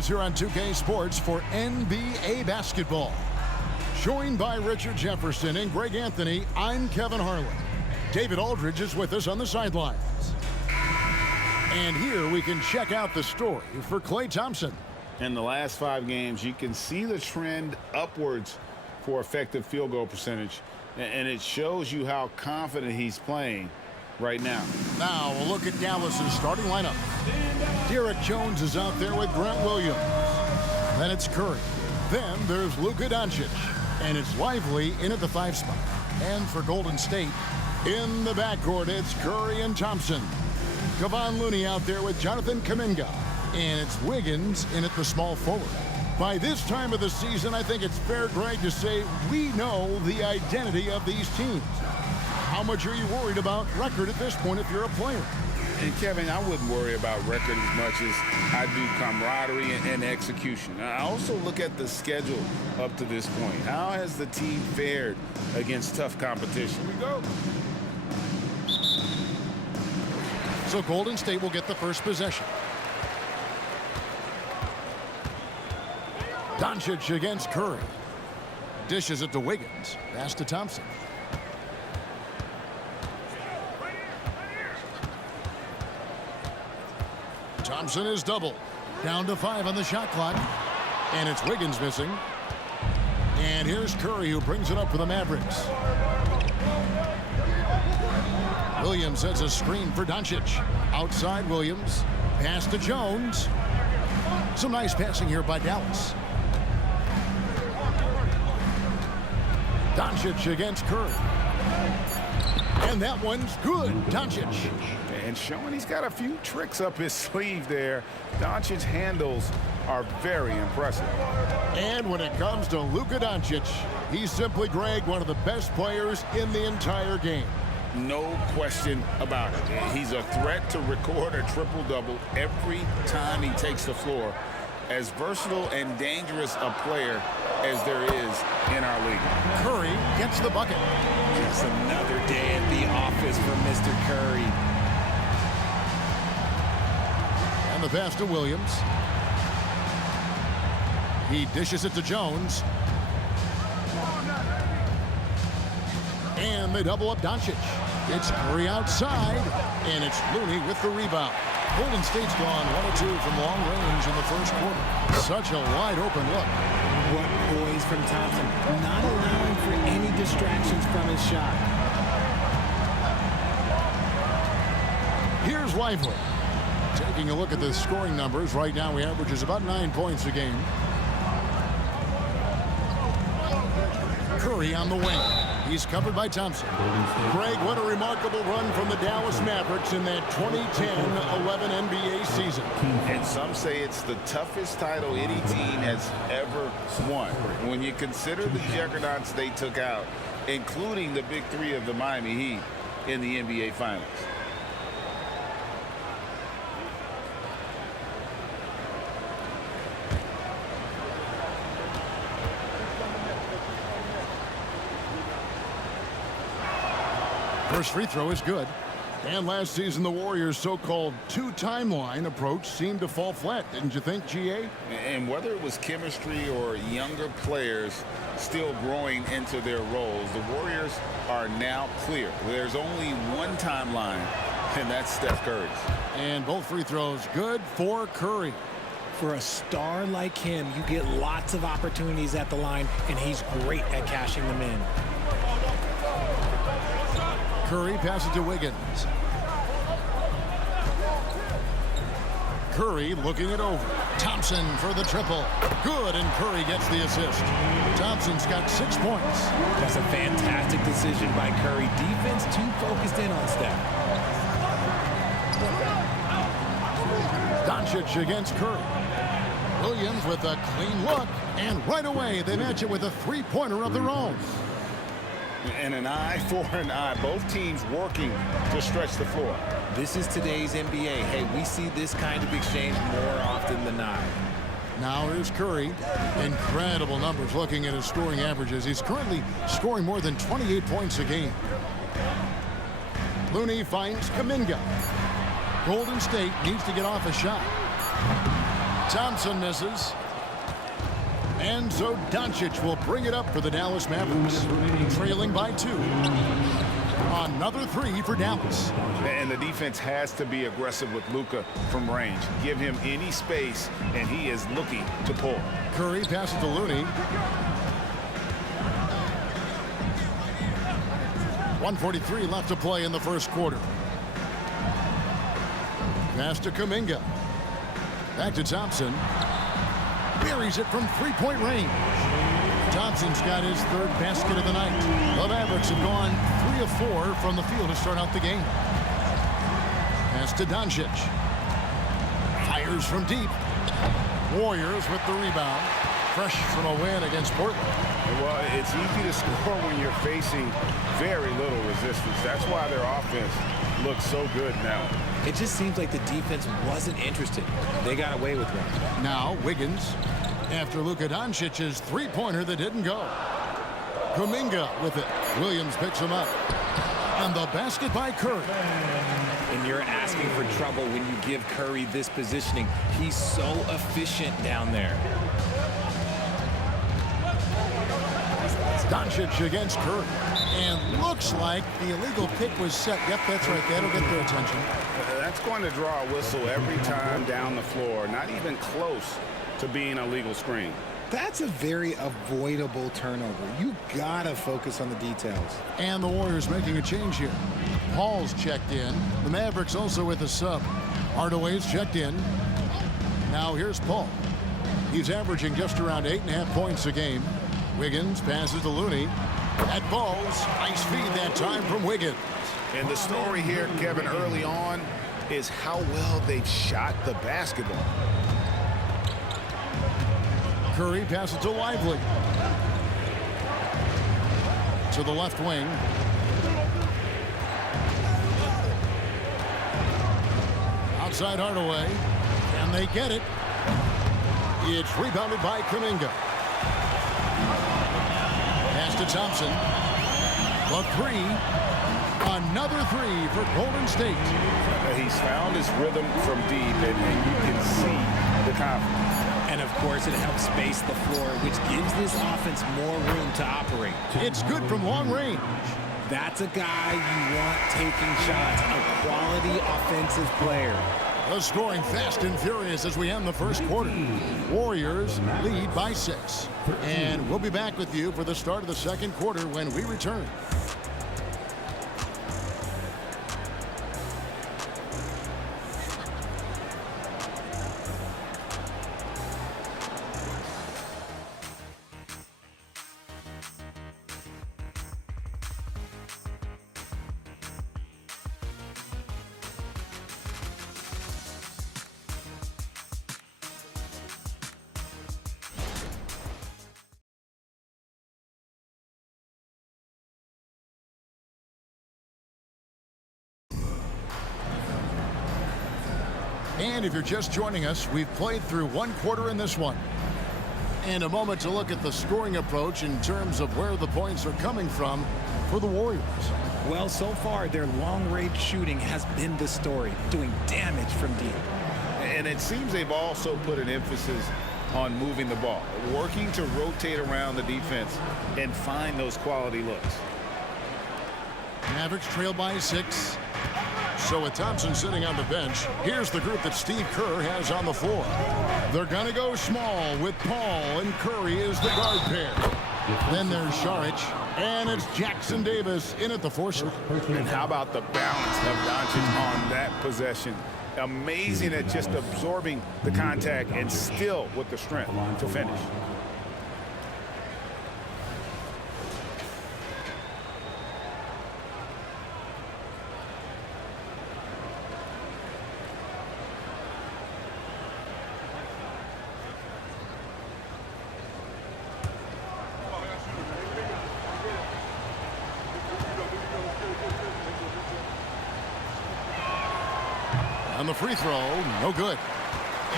us here on 2K Sports for NBA basketball. Joined by Richard Jefferson and Greg Anthony, I'm Kevin Harlan. David Aldridge is with us on the sidelines. And here we can check out the story for Klay Thompson. In the last 5 games, you can see the trend upwards for effective field goal percentage. And it shows you how confident he's playing right now. Now we'll look at Dallas's starting lineup. Derek Jones is out there with Grant Williams. Then it's Curry. Then there's Luka Doncic. And it's Lively in at the 5 spot. And for Golden State, in the backcourt, it's Curry and Thompson. Kevon Looney out there with Jonathan Kuminga. And it's Wiggins in at the small forward. By this time of the season, I think it's fair, Greg, to say we know the identity of these teams. How much are you worried about record at this point if you're a player? And, Kevin, I wouldn't worry about record as much as I do camaraderie and execution. I also look at the schedule up to this point. How has the team fared against tough competition? Here we go. So Golden State will get the first possession. Doncic against Curry. Dishes it to Wiggins. Pass to Thompson. Thompson is double. Down to 5 on the shot clock. And it's Wiggins missing. And here's Curry who brings it up for the Mavericks. Williams sets a screen for Doncic. Outside Williams. Pass to Jones. Some nice passing here by Dallas. Doncic against Curry. And that one's good. Doncic. And showing he's got a few tricks up his sleeve there. Doncic's handles are very impressive. And when it comes to Luka Doncic, he's simply, Greg, one of the best players in the entire game. No question about it. He's a threat to record a triple-double every time he takes the floor. As versatile and dangerous a player as there is in our league. Curry gets the bucket. Just another day at the office for Mr. Curry. And the pass to Williams. He dishes it to Jones. And they double up Doncic. It's Curry outside, and it's Looney with the rebound. Golden State's gone 1 of 2 from long range in the first quarter. Such a wide-open look. What poise from Thompson, not allowing for any distractions from his shot. Here's Lively. Taking a look at the scoring numbers, right now he averages about 9 points a game. Curry on the wing. He's covered by Thompson. Greg, what a remarkable run from the Dallas Mavericks in that 2010-11 NBA season. And some say it's the toughest title any team has ever won. When you consider the juggernauts they took out, including the big 3 of the Miami Heat in the NBA Finals. First free throw is good. And last season, the Warriors' so-called 2-timeline approach seemed to fall flat, didn't you think, GA? And whether it was chemistry or younger players still growing into their roles, the Warriors are now clear. There's only one timeline, and that's Steph Curry's. And both free throws good for Curry. For a star like him, you get lots of opportunities at the line, and he's great at cashing them in. Curry passes to Wiggins. Curry looking it over. Thompson for the triple. Good, and Curry gets the assist. Thompson's got 6 points. That's a fantastic decision by Curry. Defense too focused in on Steph. Doncic against Curry. Williams with a clean look, and right away they match it with a 3-pointer of their own. And an eye for an eye. Both teams working to stretch the floor. This is today's NBA. Hey, we see this kind of exchange more often than not. Now here's Curry. Incredible numbers looking at his scoring averages. He's currently scoring more than 28 points a game. Looney finds Kuminga. Golden State needs to get off a shot. Thompson misses. And so Doncic will bring it up for the Dallas Mavericks, trailing by 2. Another 3 for Dallas. And the defense has to be aggressive with Luka from range. Give him any space, and he is looking to pull. Curry passes to Looney. 1:43 left to play in the first quarter. Pass to Kuminga. Back to Thompson. Buries it from three-point range. Thompson's got his 3rd basket of the night. The Mavericks have gone 3 of 4 from the field to start out the game. Pass to Doncic. Fires from deep. Warriors with the rebound. Fresh from a win against Portland. Well, it's easy to score when you're facing very little resistance. That's why their offense looks so good now. It just seems like the defense wasn't interested. They got away with one. Now Wiggins after Luka Doncic's three-pointer that didn't go. Kuminga with it. Williams picks him up. And the basket by Curry. And you're asking for trouble when you give Curry this positioning. He's so efficient down there. Doncic against Curry. And looks like the illegal pick was set. Yep, that's right. That'll get their attention. That's going to draw a whistle every time down the floor. Not even close to being a legal screen. That's a very avoidable turnover. You gotta focus on the details. And the Warriors making a change here. Paul's checked in. The Mavericks also with a sub. Hardaway's checked in. Now here's Paul. He's averaging just around 8.5 points a game. Wiggins passes to Looney. That ball's nice feed that time from Wiggins. And the story here, Kevin, early on is how well they've shot the basketball. Curry passes to Lively. To the left wing. Outside Hardaway. And they get it. It's rebounded by Kuminga. Pass to Thompson. The 3. Another 3 for Golden State. He's found his rhythm from deep, and you can see the confidence. And, of course, it helps space the floor, which gives this offense more room to operate. It's good from long range. That's a guy you want taking shots, a quality offensive player. The scoring fast and furious as we end the first quarter. Warriors lead by 6. And we'll be back with you for the start of the second quarter when we return. And if you're just joining us, we've played through 1 quarter in this one. And a moment to look at the scoring approach in terms of where the points are coming from for the Warriors. Well, so far, their long-range shooting has been the story, doing damage from deep. And it seems they've also put an emphasis on moving the ball, working to rotate around the defense and find those quality looks. Mavericks trail by 6. So with Thompson sitting on the bench, here's the group that Steve Kerr has on the floor. They're going to go small with Paul and Curry as the guard pair. Then there's Šarić, and it's Jackson Davis in at the 4 slot. And how about the balance of Doncic on that possession? Amazing at just absorbing the contact and still with the strength to finish. On the free throw, no good.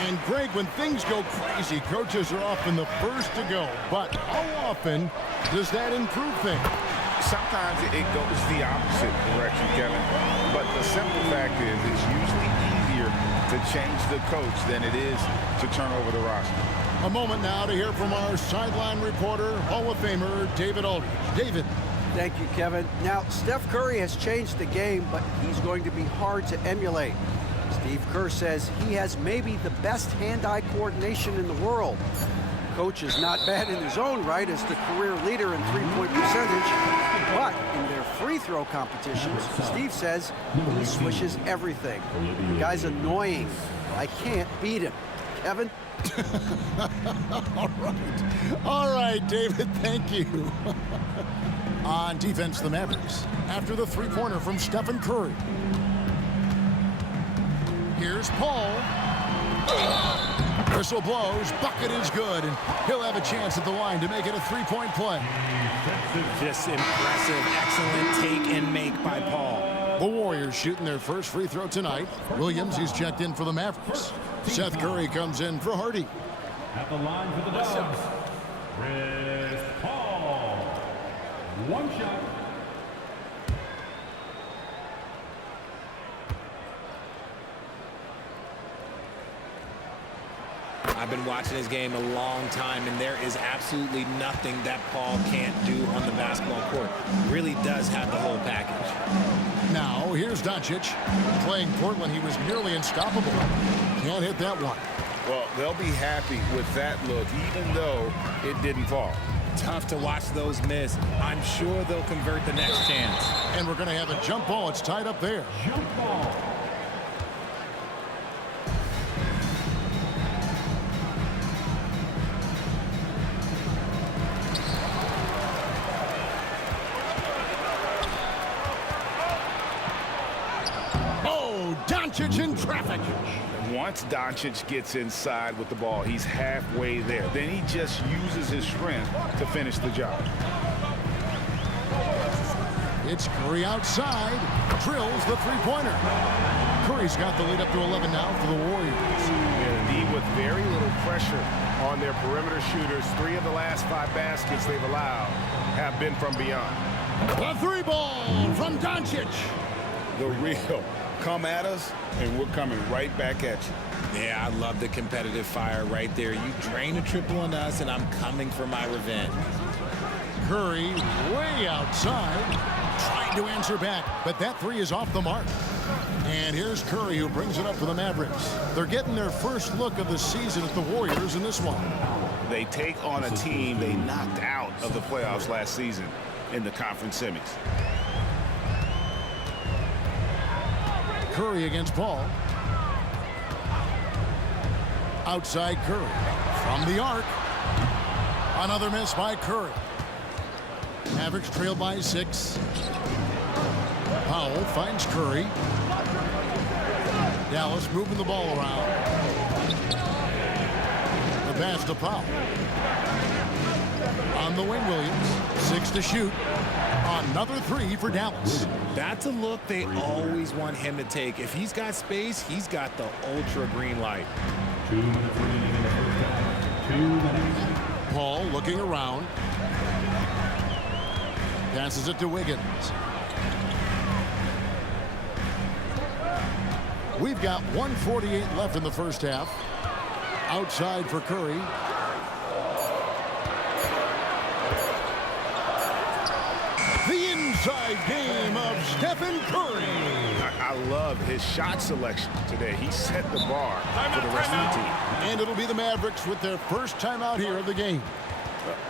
And Greg, when things go crazy, coaches are often the first to go. But how often does that improve things? Sometimes it goes the opposite direction, Kevin. But the simple fact is it's usually easier to to change the coach than it is to turn over the roster. A moment now to hear from our sideline reporter, Hall of Famer David Aldridge. David. Thank you, Kevin. Now, Steph Curry has changed the game, but he's going to be hard to emulate. Steve Kerr says he has maybe the best hand-eye coordination in the world. Coach is not bad in his own right as the career leader in three-point percentage, but in their free throw competitions, Steve says he swishes everything. The guy's annoying. I can't beat him. Kevin? All right, David, thank you. On defense, the Mavericks, after the three-pointer from Stephen Curry. Here's Paul. Whistle blows, bucket is good, and he'll have a chance at the line to make it a three-point play. Just impressive, excellent take and make by Paul. The Warriors shooting their first free throw tonight. Williams, he's checked in for the Mavericks. Seth Curry comes in for Hardy. At the line for the Dubs, Chris Paul. One shot. I've been watching this game a long time, and there is absolutely nothing that Paul can't do on the basketball court. Really does have the whole package. Now, here's Doncic. Playing Portland, he was nearly unstoppable. Can't hit that one. Well, they'll be happy with that look, even though it didn't fall. Tough to watch those miss. I'm sure they'll convert the next chance. And we're going to have a jump ball. It's tied up there. Jump ball. Doncic in traffic. Once Doncic gets inside with the ball, he's halfway there. Then he just uses his strength to finish the job. It's Curry outside. Drills the three-pointer. Curry's got the lead up to 11 now for the Warriors. Indeed, with very little pressure on their perimeter shooters, 3 of the last 5 baskets they've allowed have been from beyond. The three ball from Doncic. The real. Come at us, and we're coming right back at you. Yeah, I love the competitive fire right there. You drain a triple on us, and I'm coming for my revenge. Curry way outside, trying to answer back, but that three is off the mark. And here's Curry, who brings it up for the Mavericks. They're getting their first look of the season at the Warriors in this one. They take on a team they knocked out of the playoffs last season in the conference semis. Curry against Paul. Outside Curry. From the arc. Another miss by Curry. Mavericks trail by 6. Powell finds Curry. Dallas moving the ball around. The pass to Powell. On the wing, Williams. 6 to shoot. Another 3 for Dallas. That's a look they always want him to take. If he's got space, he's got the ultra green light. 2 minutes remaining in the first half. 2 minutes. Paul looking around. Passes it to Wiggins. We've got 1:48 left in the first half. Outside for Curry. The inside game of Stephen Curry. I love his shot selection today. He set the bar for the rest of the team. And it'll be the Mavericks with their first time out here of the game.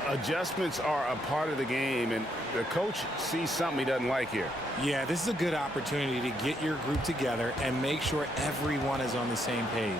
Adjustments are a part of the game, and the coach sees something he doesn't like here. Yeah, this is a good opportunity to get your group together and make sure everyone is on the same page.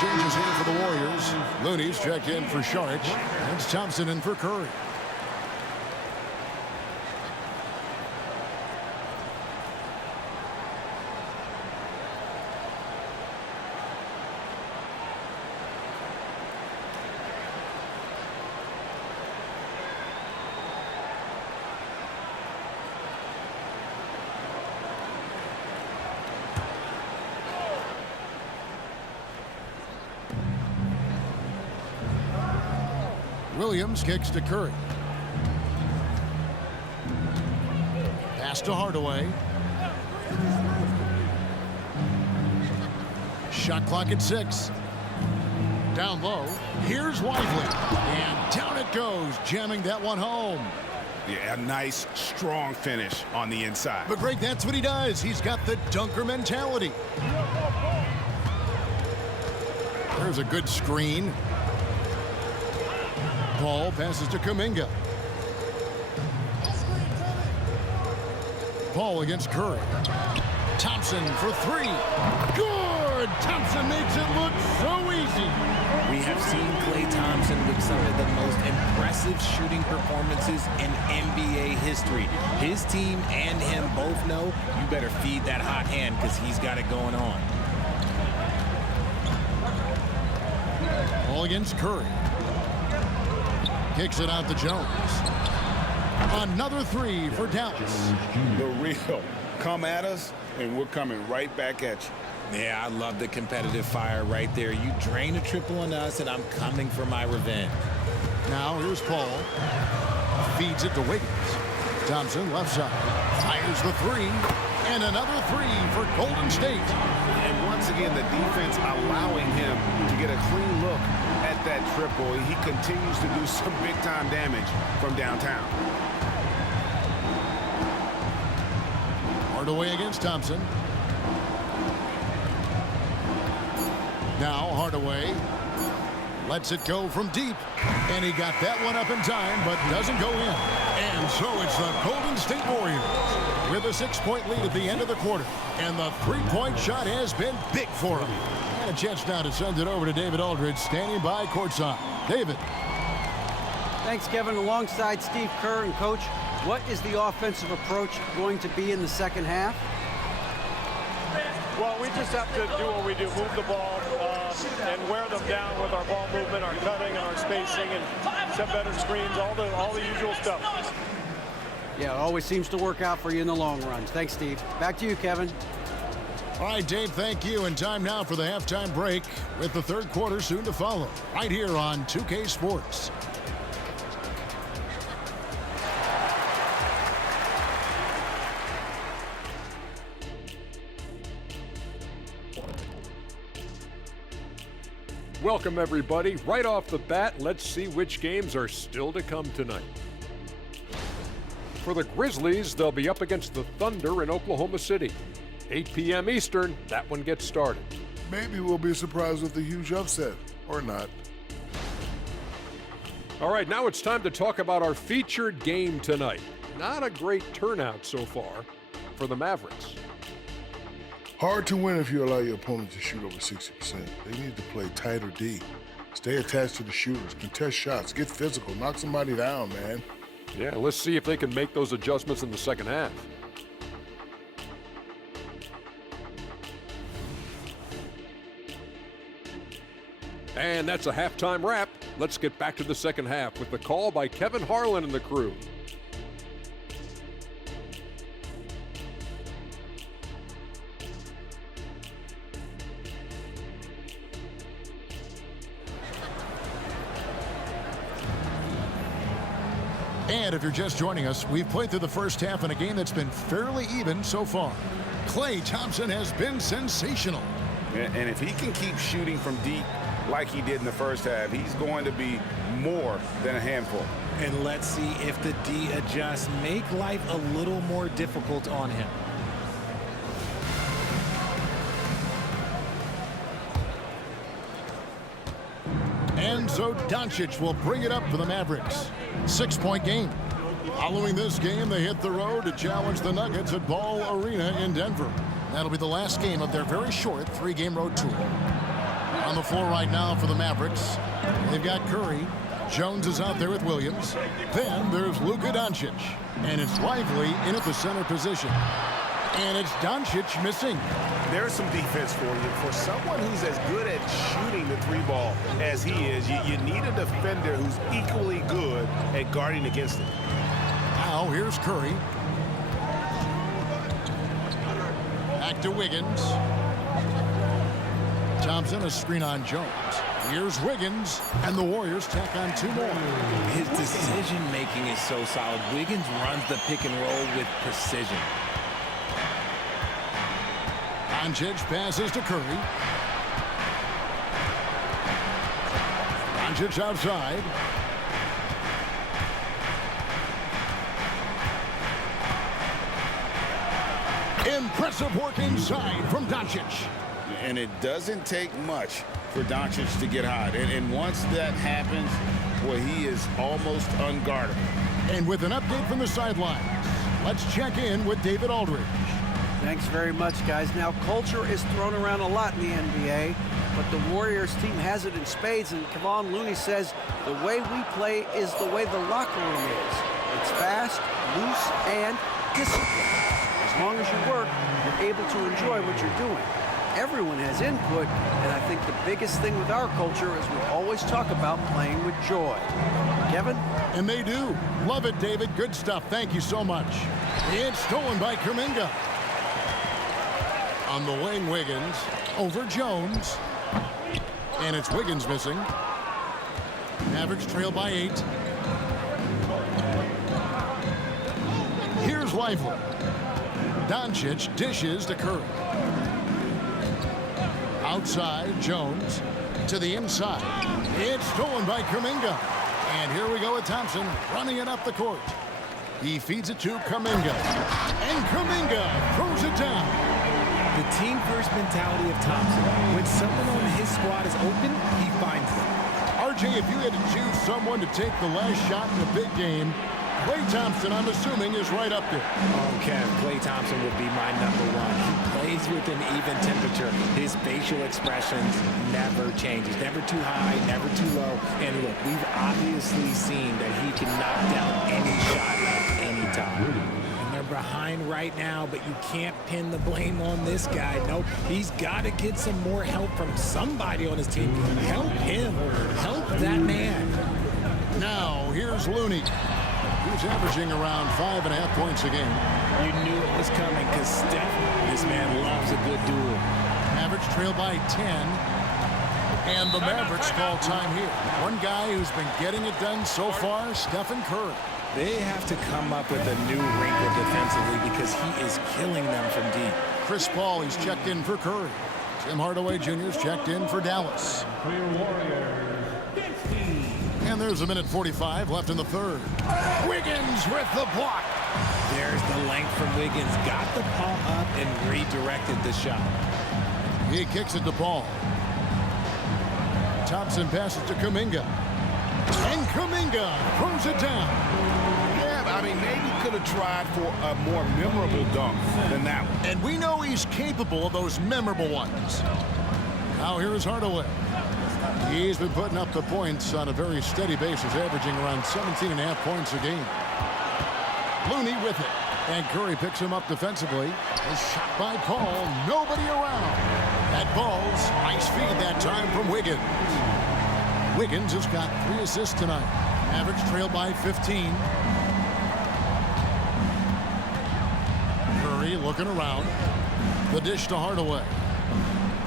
changes here for the Warriors. Looney's checked in for Saric. It's Thompson in for Curry. Williams kicks to Curry. Pass to Hardaway. Shot clock at 6. Down low. Here's Lively. And down it goes, jamming that one home. Yeah, a nice, strong finish on the inside. But Greg, that's what he does. He's got the dunker mentality. There's a good screen. Paul passes to Kuminga. Paul against Curry. Thompson for 3. Good! Thompson makes it look so easy. We have seen Klay Thompson with some of the most impressive shooting performances in NBA history. His team and him both know you better feed that hot hand because he's got it going on. Paul against Curry. Kicks it out to Jones. Another 3 for Dallas. The real come at us, and we're coming right back at you. Yeah, I love the competitive fire right there. You drain a triple on us, and I'm coming for my revenge. Now here's Paul. Feeds it to Wiggins. Thompson left side. Fires the 3. And another 3 for Golden State. And once again, the defense allowing him to get a clean look at that triple. He continues to do some big-time damage from downtown. Hardaway against Thompson. Now Hardaway lets it go from deep. And he got that one up in time, but doesn't go in. And so it's the Golden State Warriors with a 6-point lead at the end of the quarter. And the 3-point shot has been big for him. And a chance now to send it over to David Aldridge, standing by courtside. David. Thanks, Kevin. Alongside Steve Kerr and Coach, what is the offensive approach going to be in the second half? Well, we just have to do what we do, move the ball and wear them down with our ball movement, our cutting, and our spacing, and set better screens, all the usual stuff. Yeah, it always seems to work out for you in the long run. Thanks, Steve. Back to you, Kevin. All right, Dave, thank you. And time now for the halftime break with the third quarter soon to follow right here on 2K Sports. Welcome, everybody. Right off the bat, let's see which games are still to come tonight. For the Grizzlies, they'll be up against the Thunder in Oklahoma City. 8 p.m. Eastern, that one gets started. Maybe we'll be surprised with a huge upset, or not. All right, now it's time to talk about our featured game tonight. Not a great turnout so far for the Mavericks. Hard to win if you allow your opponent to shoot over 60%. They need to play tighter D. Stay attached to the shooters, contest shots, get physical, knock somebody down, man. Yeah, let's see if they can make those adjustments in the second half. And that's a halftime wrap. Let's get back to the second half with the call by Kevin Harlan and the crew. And if you're just joining us, we've played through the first half in a game that's been fairly even so far. Klay Thompson has been sensational. And if he can keep shooting from deep like he did in the first half, he's going to be more than a handful. And let's see if the D adjusts, make life a little more difficult on him. And so Doncic will bring it up for the Mavericks. 6-point game. Following this game, they hit the road to challenge the Nuggets at Ball Arena in Denver. That'll be the last game of their very short 3-game road tour. On the floor right now for the Mavericks. They've got Curry. Jones is out there with Williams. Then there's Luka Doncic. And it's Lively in at the center position. And it's Doncic missing. There's some defense for you. For someone who's as good at shooting the three ball as he is, you need a defender who's equally good at guarding against it. Now here's Curry. Back to Wiggins. Thompson, a screen on Jones. Here's Wiggins, and the Warriors tack on 2 more. His decision-making is so solid. Wiggins runs the pick and roll with precision. Doncic passes to Curry. Doncic outside. Impressive work inside from Doncic. And it doesn't take much for Doncic to get hot. And once that happens, well, he is almost unguardable. And with an update from the sidelines, let's check in with David Aldridge. Thanks very much, guys. Now, culture is thrown around a lot in the NBA, but the Warriors team has it in spades, and Kevon Looney says the way we play is the way the locker room is. It's fast, loose, and disciplined. As long as you work, you're able to enjoy what you're doing. Everyone has input, and I think the biggest thing with our culture is we always talk about playing with joy. Kevin? And they do. Love it, David. Good stuff. Thank you so much. It's stolen by Kuminga. On the wing, Wiggins. Over Jones. And it's Wiggins missing. Mavericks trail by 8. Here's Lively. Doncic dishes to Curry. Outside, Jones to the inside. It's stolen by Kuminga. And here we go with Thompson running it up the court. He feeds it to Kuminga. And Kuminga throws it down. The team-first mentality of Thompson. When someone on his squad is open, he finds them. RJ, if you had to choose someone to take the last shot in a big game, Klay Thompson, I'm assuming, is right up there. Oh, Kev, Klay Thompson would be my #1. He plays with an even temperature. His facial expressions never change. He's never too high, never too low. And look, we've obviously seen that he can knock down any shot at any time. And they're behind right now, but you can't pin the blame on this guy. Nope, he's got to get some more help from somebody on his team. Help him. Help that man. Now, here's Looney. He's averaging around 5.5 points a game. You knew it was coming because Steph, this man loves a good duel. Mavericks trail by 10. And the Mavericks call time here. One guy who's been getting it done so far, Stephen Curry. They have to come up with a new wrinkle defensively because he is killing them from deep. Chris Paul, he's checked in for Curry. Tim Hardaway Jr.'s checked in for Dallas. And there's 1:45 left in the third. Wiggins with the block. There's the length from Wiggins. Got the ball up and redirected the shot. He kicks it to Paul. Thompson passes to Kuminga. And Kuminga throws it down. Yeah, I mean, maybe could have tried for a more memorable dunk than that one. And we know he's capable of those memorable ones. Now here is Hardaway. He's been putting up the points on a very steady basis, averaging around 17.5 points a game. Looney with it. And Curry picks him up defensively. A shot by Paul. Nobody around. That ball's nice feed that time from Wiggins. Wiggins has got 3 assists tonight. Mavericks trail by 15. Curry looking around. The dish to Hardaway.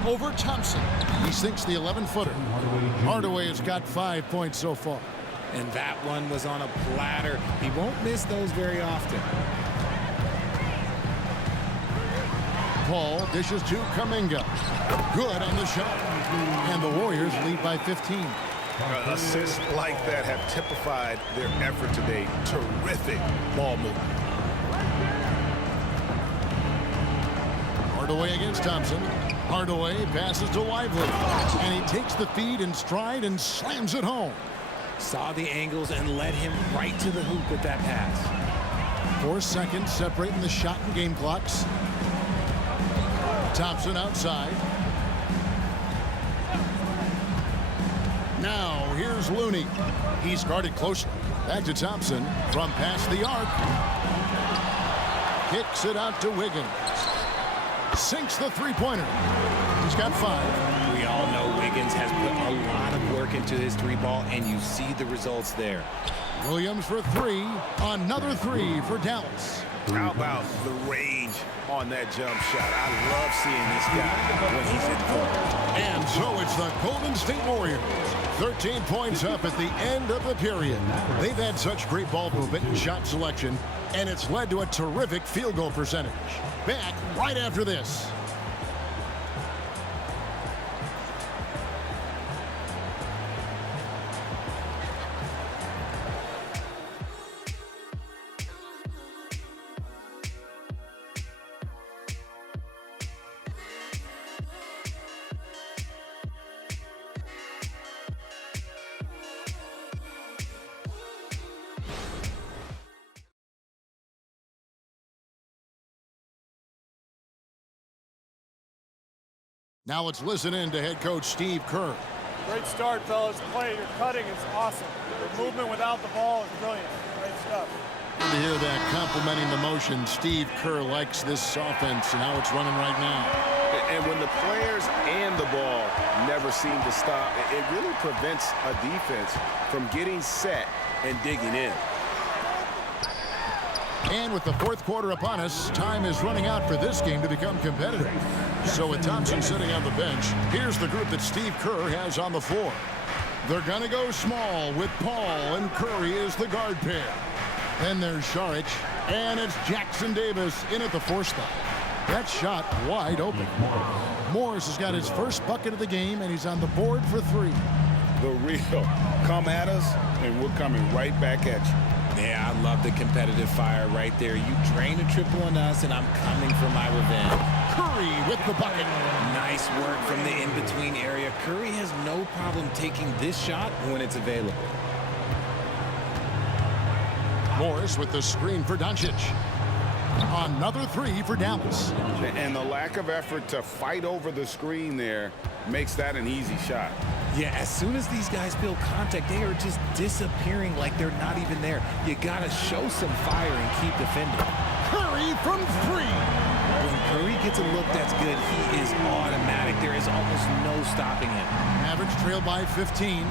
Over Thompson. He sinks the 11-footer. Hardaway has got 5 points so far. And that one was on a platter. He won't miss those very often. Paul dishes to Kuminga. Good on the shot. And the Warriors lead by 15. Assists like that have typified their effort today. Terrific ball movement. Hardaway against Thompson. Hardaway passes to Lively. And he takes the feed in stride and slams it home. Saw the angles and led him right to the hoop with that pass. 4 seconds separating the shot and game clocks. Thompson outside. Now, here's Looney. He's guarded closely. Back to Thompson from past the arc. Kicks it out to Wiggins. Sinks the three-pointer. He's got 5. We all know Wiggins has put a lot of work into his 3-ball, and you see the results there. Williams for 3. Another 3 for Dallas. How about the rage on that jump shot? I love seeing this guy when he's in form. And so it's the Golden State Warriors. 13 points up at the end of the period. They've had such great ball movement and shot selection, and it's led to a terrific field goal percentage. Back right after this. Now let's listen in to head coach Steve Kerr. Great start, fellas. Play, your cutting is awesome. Your movement without the ball is brilliant. Great stuff. Good to hear that complimenting the motion. Steve Kerr likes this offense and how it's running right now. And when the players and the ball never seem to stop, it really prevents a defense from getting set and digging in. And with the fourth quarter upon us, time is running out for this game to become competitive. So with Thompson sitting on the bench, here's the group that Steve Kerr has on the floor. They're going to go small with Paul and Curry as the guard pair. Then there's Saric, and it's Jackson Davis in at the 4 spot. That shot wide open. Morris has got his first bucket of the game, and he's on the board for 3. The real come at us, and we're coming right back at you. Yeah, I love the competitive fire right there. You drain a triple on us, and I'm coming for my revenge. Curry with the bucket. Nice work from the in-between area. Curry has no problem taking this shot when it's available. Morris with the screen for Doncic. Another 3 for Dallas. And the lack of effort to fight over the screen there makes that an easy shot. Yeah, as soon as these guys build contact, they are just disappearing like they're not even there. You got to show some fire and keep defending. Curry from 3. When Curry gets a look that's good, he is automatic. There is almost no stopping him. Mavericks trail by 15.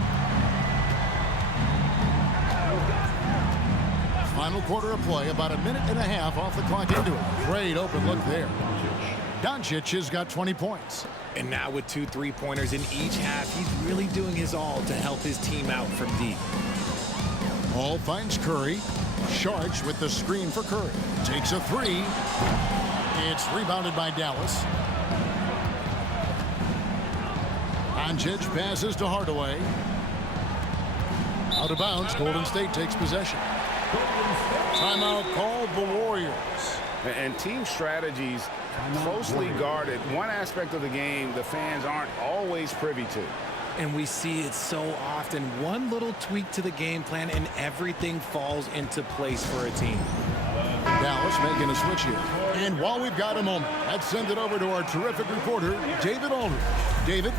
Final quarter of play, about a minute and a half off the clock into it. Great open look there. Doncic has got 20 points. And now with 2 3-pointers in each half, he's really doing his all to help his team out from deep. Hall finds Curry. Saric with the screen for Curry. Takes a 3. It's rebounded by Dallas. Doncic passes to Hardaway. Out of bounds, Golden State takes possession. Timeout called the Warriors. And team strategies closely guarded. One aspect of the game the fans aren't always privy to. And we see it so often. One little tweak to the game plan and everything falls into place for a team. Dallas making a switch here. And while we've got a moment, let's send it over to our terrific reporter, David Aldridge. David?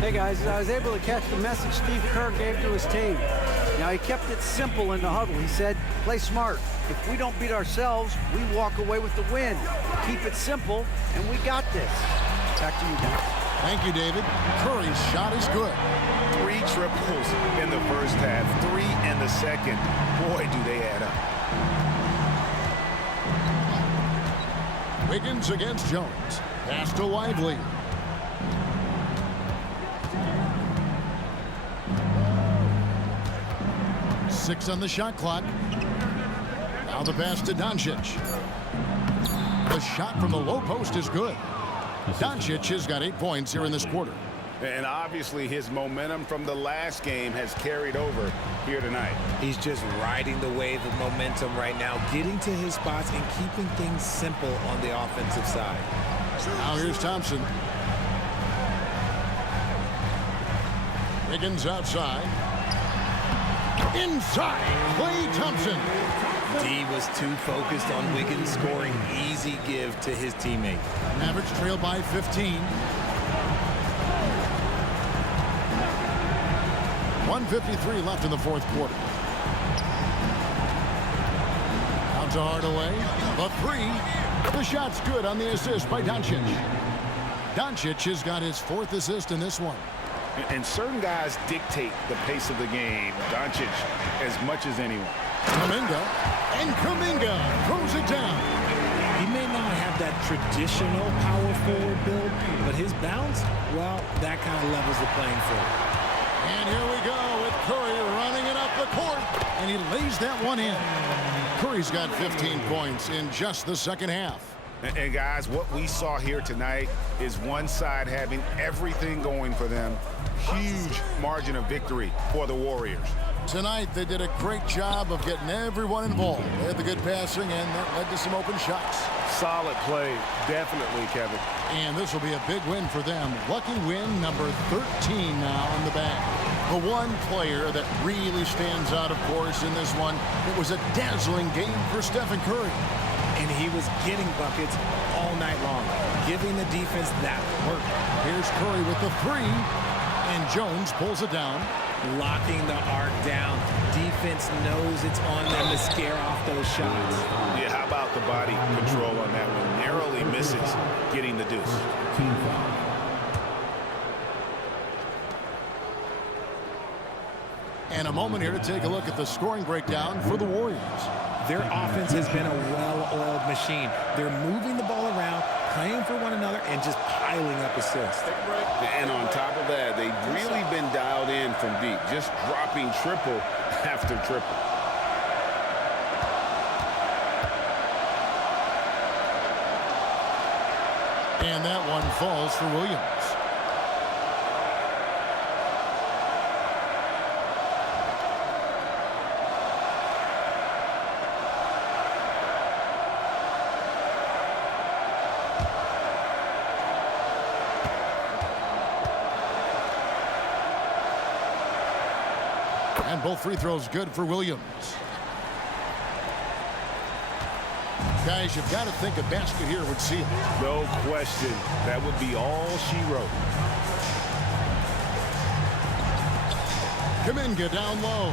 Hey, guys. I was able to catch the message Steve Kerr gave to his team. Now, he kept it simple in the huddle. He said, play smart. If we don't beat ourselves, we walk away with the win. Keep it simple, and we got this. Back to you, guys. Thank you, David. Curry's shot is good. 3 triples in the first half, 3 in the second. Boy, do they add up. Wiggins against Jones. Pass to Lively. Six on the shot clock. Now the pass to Doncic. The shot from the low post is good. Doncic has got 8 points here in this quarter. And obviously his momentum from the last game has carried over here tonight. He's just riding the wave of momentum right now, getting to his spots and keeping things simple on the offensive side. Now here's Thompson. Wiggins outside. Inside, Klay Thompson. D was too focused on Wiggins scoring. Easy give to his teammate. Mavericks trail by 15. 1:53 left in the fourth quarter. Out to Hardaway. The three. The shot's good on the assist by Doncic. Doncic has got his 4th assist in this one. And certain guys dictate the pace of the game. Doncic as much as anyone. Kuminga. And Kuminga throws it down. He may not have that traditional power forward build, but his bounce, well, that kind of levels the playing field. And here we go with Curry running it up the court. And he lays that one in. Curry's got 15 points in just the second half. And guys, what we saw here tonight is one side having everything going for them. Huge margin of victory for the Warriors. Tonight, they did a great job of getting everyone involved. They had the good passing, and that led to some open shots. Solid play, definitely, Kevin. And this will be a big win for them. Lucky win number 13 now in the bag. The one player that really stands out, of course, in this one, it was a dazzling game for Stephen Curry. And he was getting buckets all night long, giving the defense that work. Here's Curry with the three, and Jones pulls it down. Locking the arc down. Defense knows it's on them to scare off those shots. Yeah, how about the body control on that one? Narrowly misses getting the deuce. And a moment here to take a look at the scoring breakdown for the Warriors. Their offense has been a well-oiled machine. They're moving the ball around, playing for one another, and just piling up assists. And on top of that, they've really been dialed in from deep, just dropping triple after triple. And that one falls for Williams. And both free throws good for Williams. Guys, you've got to think a basket here would seal it. No question. That would be all she wrote. Kuminga down low.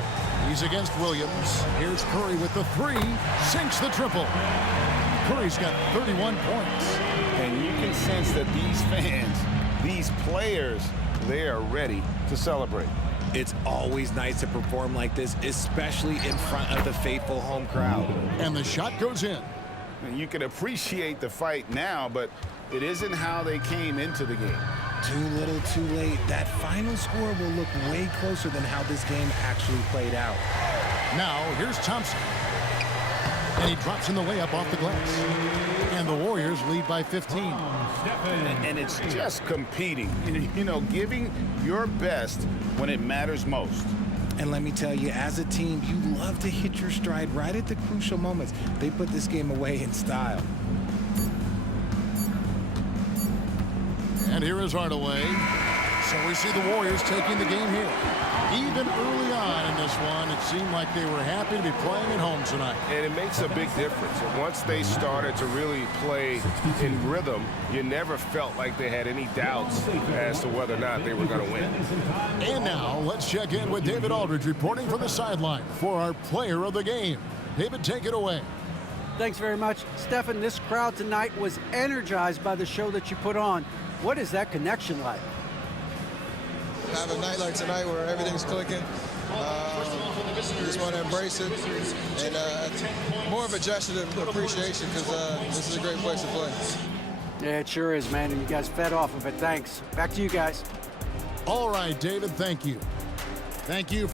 He's against Williams. Here's Curry with the three. Sinks the triple. Curry's got 31 points. And you can sense that these fans, these players, they are ready to celebrate. It's always nice to perform like this, especially in front of the faithful home crowd. And the shot goes in. And you can appreciate the fight now, but it isn't how they came into the game. Too little, too late. That final score will look way closer than how this game actually played out. Now, here's Thompson. And he drops in the layup off the glass. And the Warriors lead by 15. And it's just competing, you know, giving your best when it matters most. And let me tell you, as a team, you love to hit your stride right at the crucial moments. They put this game away in style. And here is Hardaway. So we see the Warriors taking the game here. Even early on in this one, it seemed like they were happy to be playing at home tonight. And it makes a big difference. And once they started to really play in rhythm, you never felt like they had any doubts as to whether or not they were going to win. And now, let's check in with David Aldridge reporting from the sideline for our player of the game. David, take it away. Thanks very much. Stephen, this crowd tonight was energized by the show that you put on. What is that connection like? Have a night like tonight where everything's clicking. Just want to embrace it, and more of a gesture of appreciation because this is a great place to play. Yeah, it sure is, man, and you guys fed off of it. Thanks. Back to you guys. All right, David, thank you. Thank you.